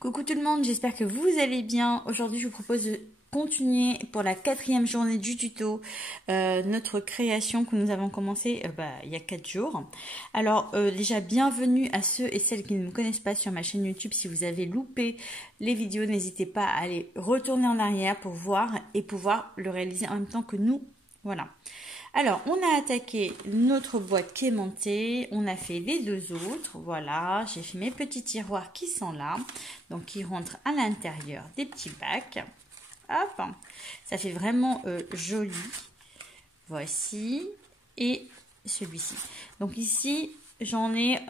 Coucou tout le monde, j'espère que vous allez bien. Aujourd'hui, je vous propose de continuer pour la 4e journée du tuto notre création que nous avons commencé il y a 4 jours. Alors déjà, bienvenue à ceux et celles qui ne me connaissent pas sur ma chaîne YouTube. Si vous avez loupé les vidéos, n'hésitez pas à aller retourner en arrière pour voir et pouvoir le réaliser en même temps que nous. Voilà. Alors, on a attaqué notre boîte qui est montée, on a fait les deux autres, voilà, j'ai fait mes petits tiroirs qui sont là, donc qui rentrent à l'intérieur des petits bacs. Hop, ça fait vraiment joli. Voici, et celui-ci. Donc ici, j'en ai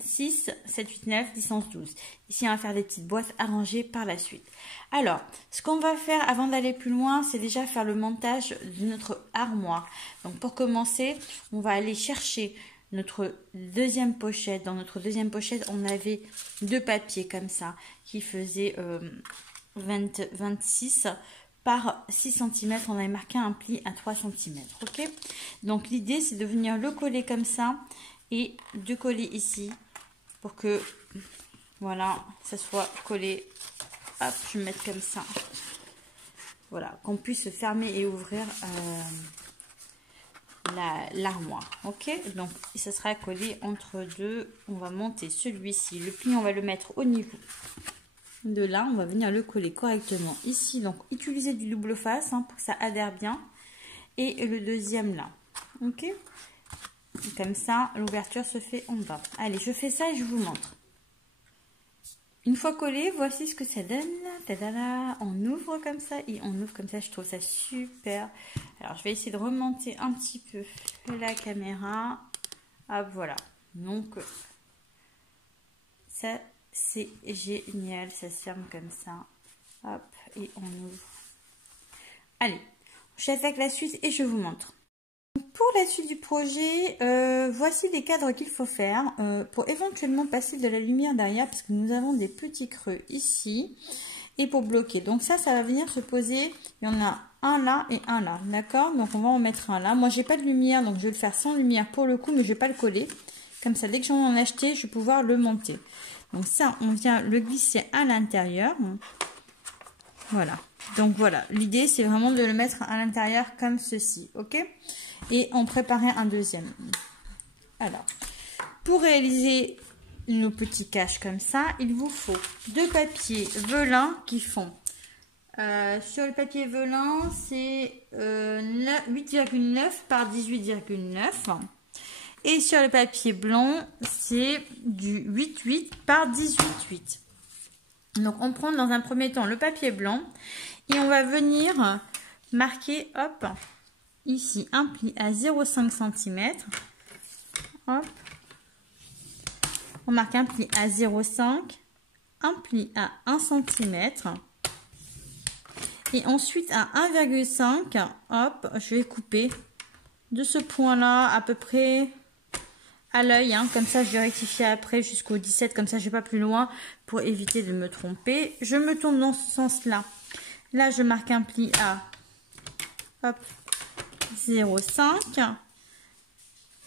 6, 7, 8, 9, 10, 11, 12. Ici, on va faire des petites boîtes arrangées par la suite. Alors, ce qu'on va faire avant d'aller plus loin, c'est déjà faire le montage de notre armoire. Donc, pour commencer, on va aller chercher notre deuxième pochette. Dans notre deuxième pochette, on avait deux papiers comme ça, qui faisaient 26 par 6 cm. On avait marqué un pli à 3 cm. Ok. Donc, l'idée, c'est de venir le coller comme ça et de coller ici pour que, voilà, ça soit collé. Hop, je vais mettre comme ça. Voilà, qu'on puisse fermer et ouvrir l'armoire. Ok, donc ça sera collé entre deux. On va monter celui-ci. Le pli, on va le mettre au niveau de là. On va venir le coller correctement ici. Donc, utilisez du double face pour que ça adhère bien. Et le deuxième là. Ok, comme ça, l'ouverture se fait en bas. Allez, je fais ça et je vous montre. Une fois collé, voici ce que ça donne. Tadala, on ouvre comme ça et on ouvre comme ça. Je trouve ça super. Alors, je vais essayer de remonter un petit peu la caméra. Ah, voilà. Donc, ça, c'est génial. Ça se ferme comme ça. Hop, et on ouvre. Allez, j'attaque la suite et je vous montre. Pour la suite du projet, voici les cadres qu'il faut faire pour éventuellement passer de la lumière derrière parce que nous avons des petits creux ici et pour bloquer. Donc ça va venir se poser. Il y en a un là et un là, d'accord? Donc on va en mettre un là. Moi j'ai pas de lumière donc je vais le faire sans lumière pour le coup, mais je vais pas le coller. Comme ça, dès que j'en ai acheté, je vais pouvoir le monter. Donc ça, on vient le glisser à l'intérieur. Voilà. Donc voilà, l'idée c'est vraiment de le mettre à l'intérieur comme ceci, ok? Et en préparer un deuxième. Alors, pour réaliser nos petits caches comme ça, il vous faut deux papiers velin qui font. Sur le papier velin, c'est 8,9 par 18,9. Et sur le papier blanc, c'est du 8,8 par 18,8. Donc, on prend dans un premier temps le papier blanc et on va venir marquer, hop, ici un pli à 0,5 cm. Hop. On marque un pli à 0,5, un pli à 1 cm. Et ensuite à 1,5, hop, je vais couper de ce point-là à peu près à l'œil, comme ça je vais rectifier après jusqu'au 17, comme ça je vais pas plus loin pour éviter de me tromper. Je me tourne dans ce sens-là. Là, je marque un pli à, hop, 0,5,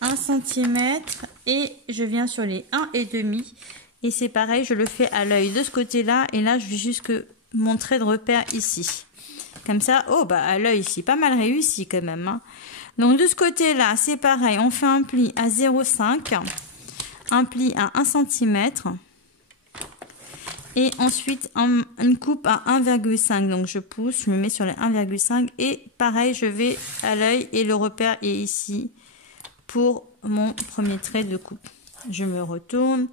1 cm et je viens sur les 1,5 et c'est pareil, je le fais à l'œil de ce côté-là et là je vais jusque mon trait de repère ici. Comme ça, oh bah à l'œil ici, pas mal réussi quand même. Donc de ce côté-là, c'est pareil, on fait un pli à 0,5, un pli à 1 cm et ensuite une coupe à 1,5. Donc je pousse, je me mets sur les 1,5 et pareil, je vais à l'œil et le repère est ici pour mon premier trait de coupe. Je me retourne,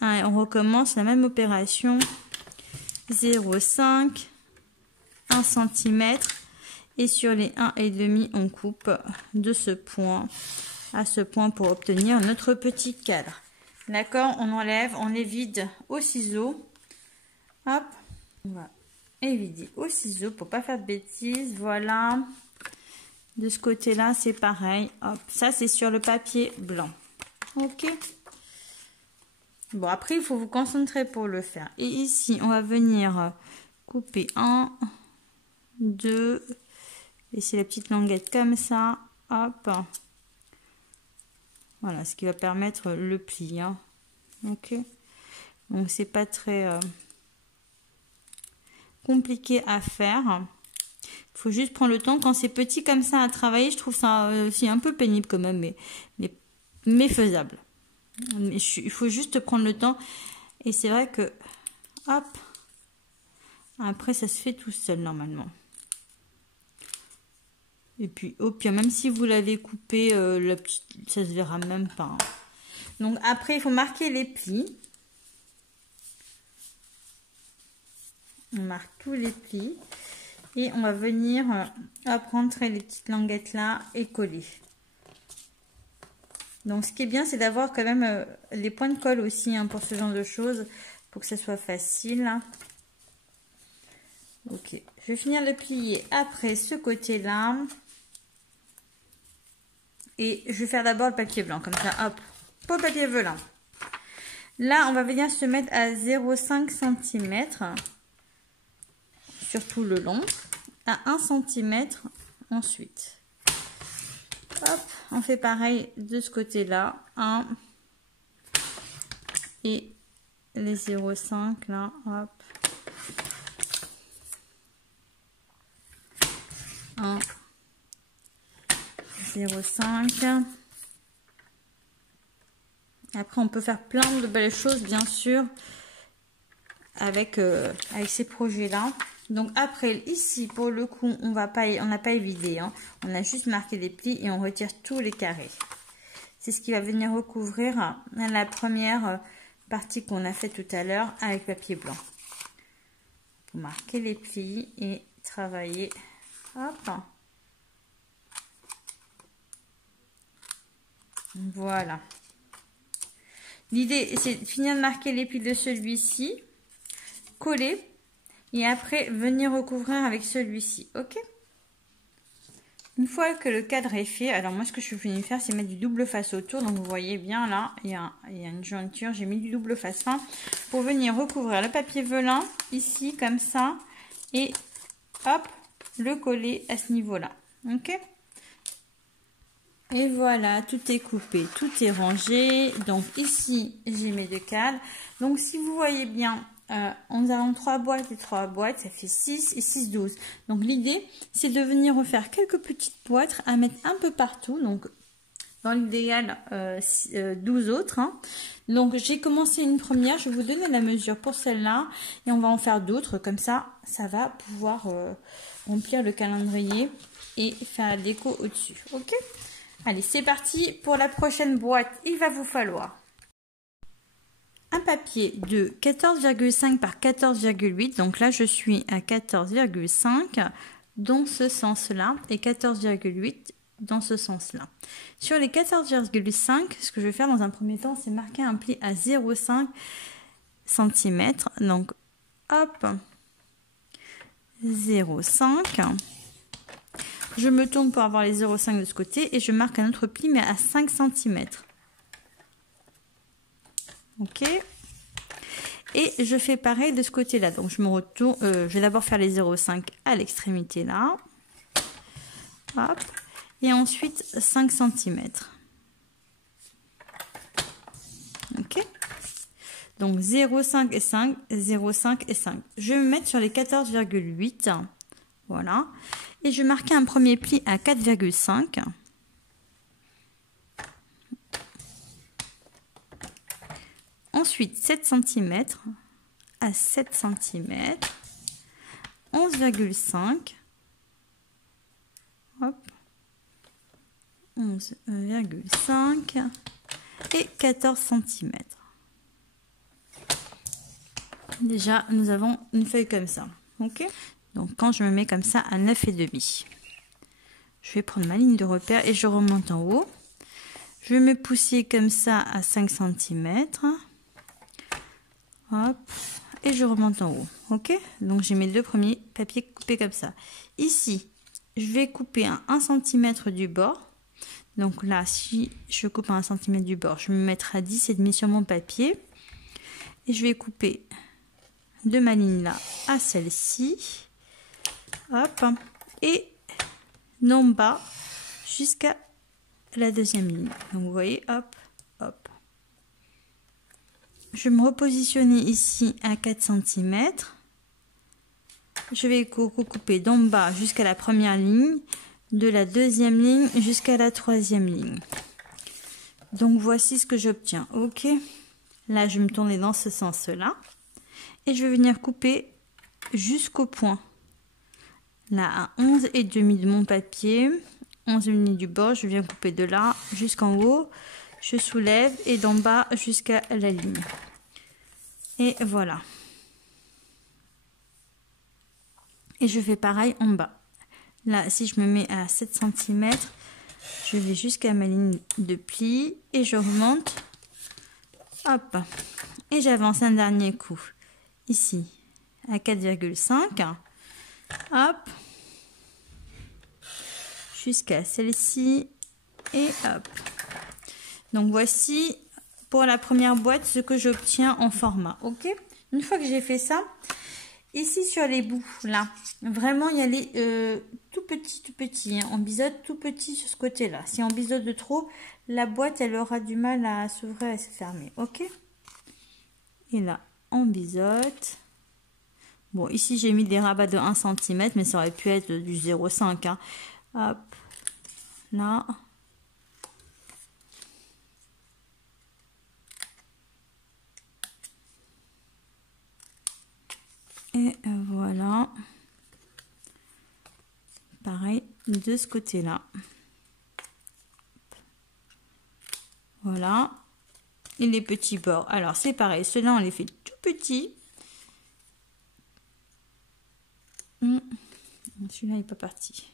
on recommence la même opération, 0,5, 1 cm. Et sur les 1,5, on coupe de ce point à ce point pour obtenir notre petit cadre. D'accord, on enlève, on les vide au ciseau. Hop, on va évider au ciseau pour pas faire de bêtises. Voilà. De ce côté-là, c'est pareil. Hop, ça c'est sur le papier blanc. Ok. Bon, après, il faut vous concentrer pour le faire. Et ici, on va venir couper 1, 2... Laissez la petite languette comme ça, hop. Voilà, ce qui va permettre le pli. Ok. Donc c'est pas très compliqué à faire. Il faut juste prendre le temps. Quand c'est petit comme ça à travailler, je trouve ça aussi un peu pénible quand même, mais faisable. Il faut juste prendre le temps. Et c'est vrai que, hop, après ça se fait tout seul normalement. Et puis au pire, même si vous l'avez coupé, ça se verra même pas. Hein. Donc après, il faut marquer les plis. On marque tous les plis. Et on va venir rentrer les petites languettes là et coller. Donc ce qui est bien, c'est d'avoir quand même les points de colle aussi hein, pour ce genre de choses, pour que ça soit facile. Ok, je vais finir de plier après ce côté-là. Et je vais faire d'abord le papier blanc, comme ça, hop, pour le papier blanc. Là, on va venir se mettre à 0,5 cm. Sur tout le long, à 1 cm ensuite. Hop, on fait pareil de ce côté-là, 1 et les 0,5 là, hop. 1, 0,5. Après, on peut faire plein de belles choses, bien sûr, avec ces projets-là. Donc après ici pour le coup on n'a pas évidé, hein. On a juste marqué les plis et on retire tous les carrés. C'est ce qui va venir recouvrir la première partie qu'on a fait tout à l'heure avec papier blanc. Pour marquer les plis et travailler. Hop. Voilà. L'idée c'est de finir de marquer les plis de celui-ci, coller. Et après, venir recouvrir avec celui-ci, ok? Une fois que le cadre est fait, alors moi ce que je suis venue faire, c'est mettre du double face autour. Donc vous voyez bien là, il y a une jointure, j'ai mis du double face fin pour venir recouvrir le papier velin ici comme ça. Et hop, le coller à ce niveau-là, ok? Et voilà, tout est coupé, tout est rangé. Donc ici, j'ai mes deux cadres. Donc si vous voyez bien... nous avons 3 boîtes et 3 boîtes, ça fait 6 et 6, 12. Donc l'idée, c'est de venir refaire quelques petites boîtes à mettre un peu partout. Donc dans l'idéal, 12 autres. Hein. Donc j'ai commencé une première, je vais vous donner la mesure pour celle-là. Et on va en faire d'autres, comme ça, ça va pouvoir remplir le calendrier et faire la déco au-dessus. Ok? Allez, c'est parti pour la prochaine boîte. Il va vous falloir un papier de 14,5 par 14,8. Donc là, je suis à 14,5 dans ce sens-là et 14,8 dans ce sens-là. Sur les 14,5, ce que je vais faire dans un premier temps, c'est marquer un pli à 0,5 cm. Donc, hop, 0,5. Je me tourne pour avoir les 0,5 de ce côté et je marque un autre pli, mais à 5 cm. Ok, et je fais pareil de ce côté là, donc je me retourne, je vais d'abord faire les 0,5 à l'extrémité là, hop, et ensuite 5 cm. Ok, donc 0,5 et 5, 0,5 et 5. Je vais me mettre sur les 14,8, voilà, et je vais marquer un premier pli à 4,5. Ensuite, 7 cm à 7 cm, 11,5, hop, 11,5 et 14 cm. Déjà, nous avons une feuille comme ça, ok? Donc, quand je me mets comme ça à 9,5, je vais prendre ma ligne de repère et je remonte en haut. Je vais me pousser comme ça à 5 cm. Hop, et je remonte en haut, ok? Donc j'ai mes deux premiers papiers coupés comme ça. Ici, je vais couper à 1 cm du bord. Donc là, si je coupe à 1 cm du bord, je vais me mettre à 10,5 sur mon papier. Et je vais couper de ma ligne là à celle-ci. Hop, et non bas jusqu'à la deuxième ligne. Donc vous voyez, hop, hop. je vais me repositionner ici à 4 cm. Je vais recouper d'en bas jusqu'à la première ligne, de la deuxième ligne jusqu'à la troisième ligne. Donc voici ce que j'obtiens. Ok, là je vais me tourner dans ce sens-là et je vais venir couper jusqu'au point. Là à 11,5 de mon papier, 11,5 du bord, je viens couper de là jusqu'en haut. Je soulève et d'en bas jusqu'à la ligne. Et voilà. Et je fais pareil en bas. Là, si je me mets à 7 cm, je vais jusqu'à ma ligne de pli et je remonte. Hop. Et j'avance un dernier coup. Ici, à 4,5. Hop. Jusqu'à celle-ci. Et hop. Donc voici pour la première boîte ce que j'obtiens en format. Ok. Une fois que j'ai fait ça, ici sur les bouts, là, vraiment il y a les tout petits, hein. On biseaute tout petit sur ce côté-là. Si on biseaute de trop, la boîte elle aura du mal à s'ouvrir et se fermer. Ok. Et là, on biseaute. Bon, ici j'ai mis des rabats de 1 cm, mais ça aurait pu être du 0,5. Hein. Hop, là. Et voilà. Pareil de ce côté-là. Voilà. Et les petits bords. Alors c'est pareil, ceux-là on les fait tout petits. Celui-là il n'est pas parti.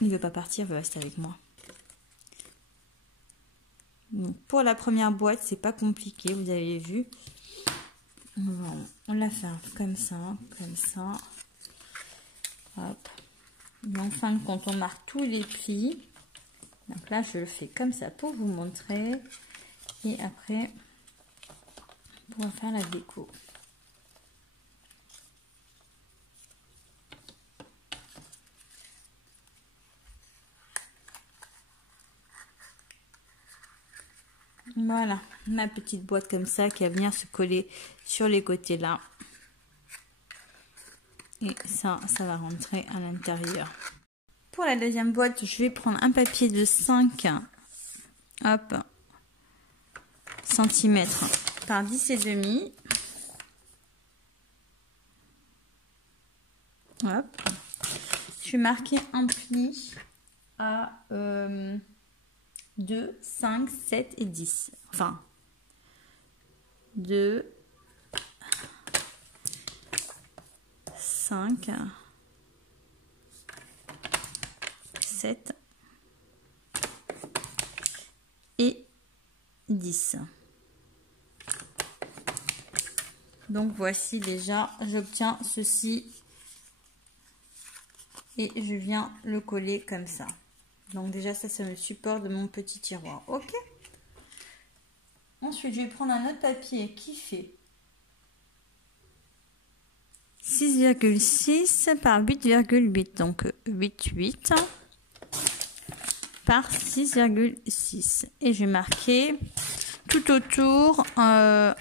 Il ne veut pas partir, il veut rester avec moi. Donc, pour la première boîte, c'est pas compliqué, vous avez vu. On l'a fait comme ça, comme ça. Hop. Et en fin de compte, on marque tous les plis. Donc là, je le fais comme ça pour vous montrer. Et après, on va faire la déco. Voilà, ma petite boîte comme ça qui va venir se coller sur les côtés là. Et ça va rentrer à l'intérieur. Pour la deuxième boîte, je vais prendre un papier de 5 hop, centimètres par 10,5. Hop. Je vais marquer un pli à 2, 5, 7 et 10. Enfin, 2, 5, 7 et 10. Donc voici déjà, j'obtiens ceci et je viens le coller comme ça. Donc déjà ça me supporte de mon petit tiroir. Ok. Ensuite je vais prendre un autre papier qui fait 6,6 par 8,8. Donc 8,8 par 6,6. Et je vais marquer tout autour un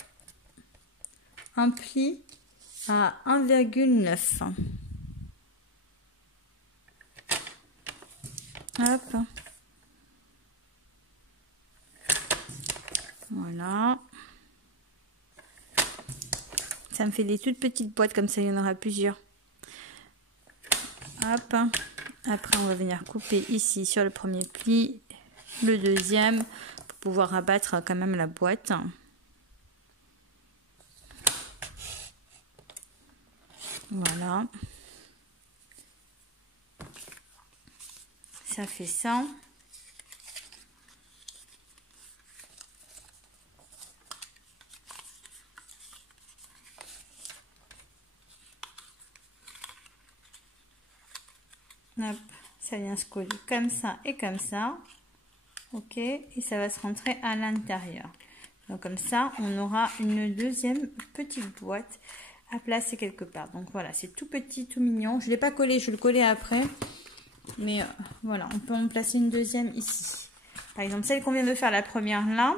pli à 1,9. Hop. Voilà. Ça me fait des toutes petites boîtes comme ça, il y en aura plusieurs. Hop. Après, on va venir couper ici sur le premier pli, le deuxième, pour pouvoir rabattre quand même la boîte. Voilà. Ça fait ça. Hop, ça vient se coller comme ça et comme ça. Ok, et ça va se rentrer à l'intérieur. Donc comme ça, on aura une deuxième petite boîte à placer quelque part. Donc voilà, c'est tout petit, tout mignon. Je ne l'ai pas collé, je vais le coller après. Mais voilà, on peut en placer une deuxième ici. Par exemple, celle qu'on vient de faire la première là.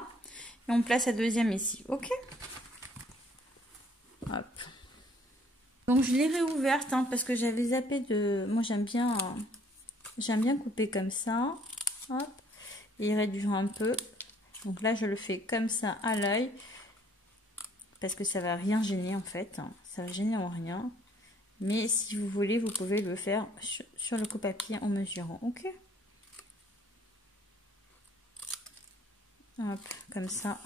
Et on place la deuxième ici, ok? Hop. Donc je l'ai réouverte hein, parce que j'avais zappé de... Moi j'aime bien couper comme ça. Hop. Et réduire un peu. Donc là je le fais comme ça à l'œil. Parce que ça va rien gêner en fait. Ça va gêner en rien. Mais si vous voulez, vous pouvez le faire sur le coupe-papier en mesurant. Ok? Hop, comme ça.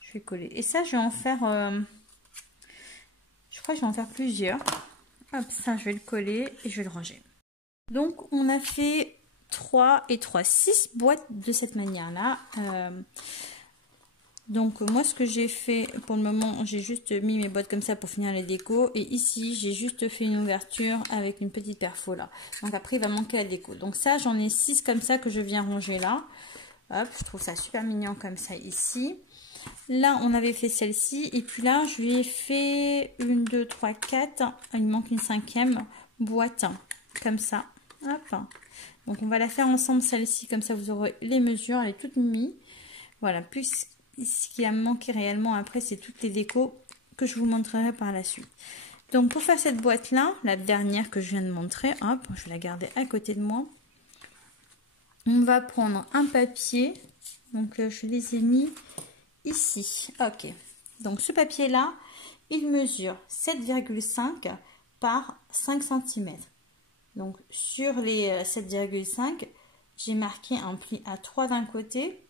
Je vais coller. Et ça, je vais en faire... je crois que je vais en faire plusieurs. Hop, ça, je vais le coller et je vais le ranger. Donc, on a fait 3 et 3, 6 boîtes de cette manière-là. Donc, moi, ce que j'ai fait pour le moment, j'ai juste mis mes boîtes comme ça pour finir les décos. Et ici, j'ai juste fait une ouverture avec une petite perfo là. Donc, après, il va manquer la déco. Donc, ça, j'en ai 6 comme ça que je viens ranger là. Hop, je trouve ça super mignon comme ça ici. Là, on avait fait celle-ci. Et puis là, je lui ai fait 1, 2, 3, 4. Il manque une 5e boîte. Comme ça. Hop. Donc, on va la faire ensemble celle-ci. Comme ça, vous aurez les mesures. Elle est toute mimi. Voilà. Puis, ce qui a manqué réellement après, c'est toutes les décos que je vous montrerai par la suite. Donc, pour faire cette boîte-là, la dernière que je viens de montrer. Hop, je vais la garder à côté de moi. On va prendre un papier. Donc, je les ai mis ici. Ok. Donc, ce papier-là, il mesure 7,5 par 5 cm. Donc, sur les 7,5, j'ai marqué un pli à 3 d'un côté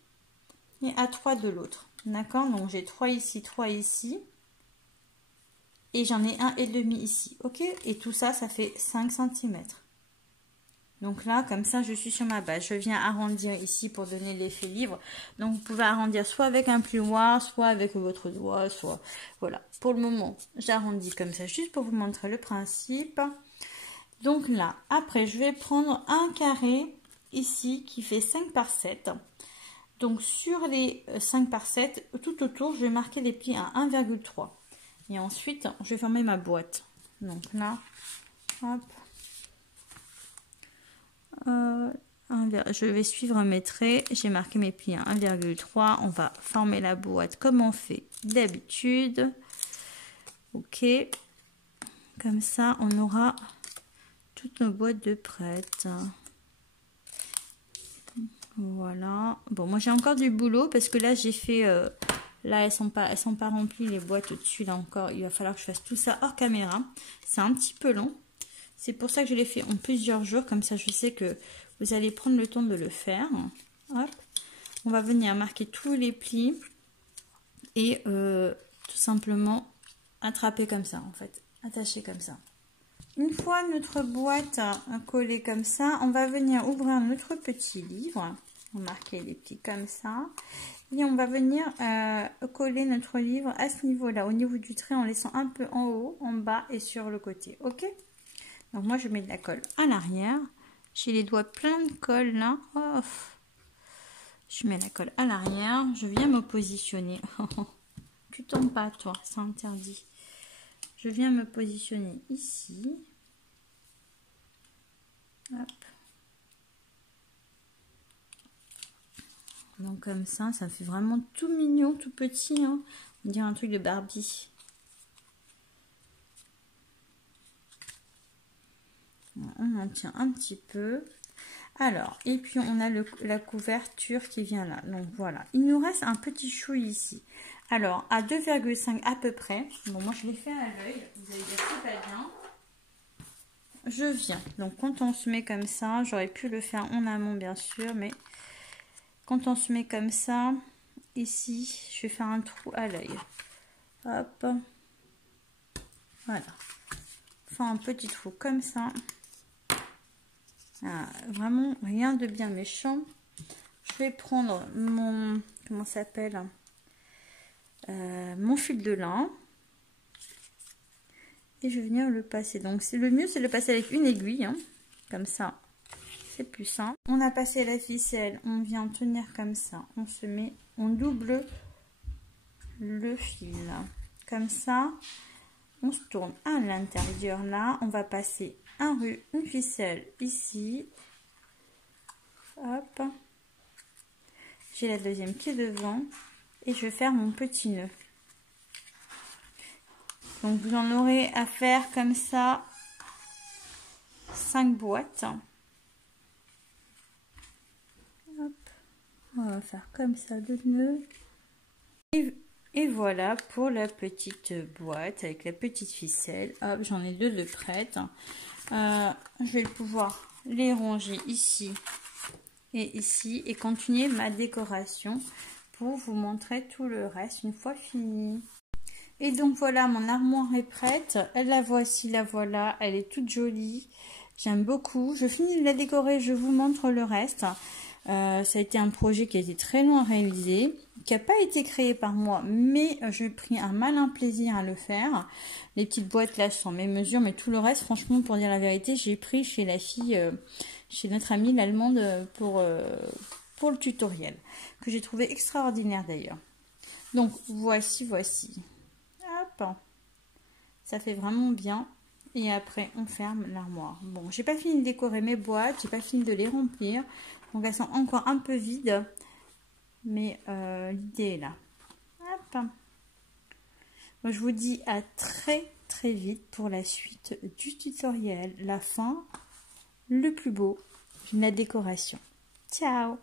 et à 3 de l'autre. D'accord? Donc, j'ai 3 ici, 3 ici. Et j'en ai 1,5 ici. Ok? Et tout ça, ça fait 5 cm. Donc là, comme ça, je suis sur ma base. Je viens arrondir ici pour donner l'effet livre. Donc, vous pouvez arrondir soit avec un plioir, soit avec votre doigt, soit... Voilà. Pour le moment, j'arrondis comme ça, juste pour vous montrer le principe. Donc là, après, je vais prendre un carré ici qui fait 5 par 7. Donc, sur les 5 par 7, tout autour, je vais marquer les plis à 1,3. Et ensuite, je vais fermer ma boîte. Donc là, hop. Je vais suivre mes traits. J'ai marqué mes plis à 1,3. On va former la boîte comme on fait d'habitude. Ok. Comme ça, on aura toutes nos boîtes de prêtes. Voilà. Bon, moi j'ai encore du boulot parce que là j'ai fait... là, elles sont pas remplies les boîtes au-dessus. Là encore, il va falloir que je fasse tout ça hors caméra. C'est un petit peu long. C'est pour ça que je l'ai fait en plusieurs jours. Comme ça, je sais que vous allez prendre le temps de le faire. Hop. On va venir marquer tous les plis. Et tout simplement attraper comme ça, en fait. Attacher comme ça. Une fois notre boîte collée comme ça, on va venir ouvrir notre petit livre. On va marquer les petits comme ça. Et on va venir coller notre livre à ce niveau-là, au niveau du trait, en laissant un peu en haut, en bas et sur le côté. Ok? Donc moi je mets de la colle à l'arrière. J'ai les doigts pleins de colle là. Oh. Je mets la colle à l'arrière. Je viens me positionner. Tu tombes pas toi, c'est interdit. Je viens me positionner ici. Hop. Donc comme ça fait vraiment tout mignon, tout petit. Hein. On dirait un truc de Barbie. On en tient un petit peu. Alors, et puis on a la couverture qui vient là. Donc voilà, il nous reste un petit chou ici. Alors, à 2,5 à peu près. Bon, moi je l'ai fait à l'œil. Vous allez dire que c'est pas bien. Je viens. Donc quand on se met comme ça, j'aurais pu le faire en amont bien sûr, mais quand on se met comme ça, ici, je vais faire un trou à l'œil. Hop. Voilà. Faire un petit trou comme ça. Ah, vraiment rien de bien méchant. Je vais prendre mon, comment ça s'appelle, mon fil de lin et je vais venir le passer. Donc c'est le mieux, c'est de le passer avec une aiguille, hein, comme ça, c'est plus simple. On a passé la ficelle, on vient tenir comme ça, on se met, on double le fil, comme ça, on se tourne à l'intérieur là, on va passer une ficelle ici. Hop, j'ai la deuxième qui est devant et je vais faire mon petit nœud. Donc vous en aurez à faire comme ça 5 boîtes. Hop. On va faire comme ça le nœud. Et voilà pour la petite boîte avec la petite ficelle. Hop, j'en ai 2 de prêtes. Je vais pouvoir les ranger ici et ici et continuer ma décoration pour vous montrer tout le reste une fois fini. Et donc voilà, mon armoire est prête. La voici, la voilà, elle est toute jolie. J'aime beaucoup. Je finis de la décorer, je vous montre le reste. Ça a été un projet qui a été très long à réaliser, qui n'a pas été créé par moi, mais j'ai pris un malin plaisir à le faire. Les petites boîtes là sont mes mesures, mais tout le reste, franchement, pour dire la vérité, j'ai pris chez la fille, chez notre amie l'allemande pour le tutoriel, que j'ai trouvé extraordinaire d'ailleurs. Donc voici. Hop, ça fait vraiment bien. Et après, on ferme l'armoire. Bon, j'ai pas fini de décorer mes boîtes, j'ai pas fini de les remplir. Donc, elles sont encore un peu vides. Mais l'idée est là. Hop. Donc, je vous dis à très vite pour la suite du tutoriel. La fin, le plus beau, la décoration. Ciao!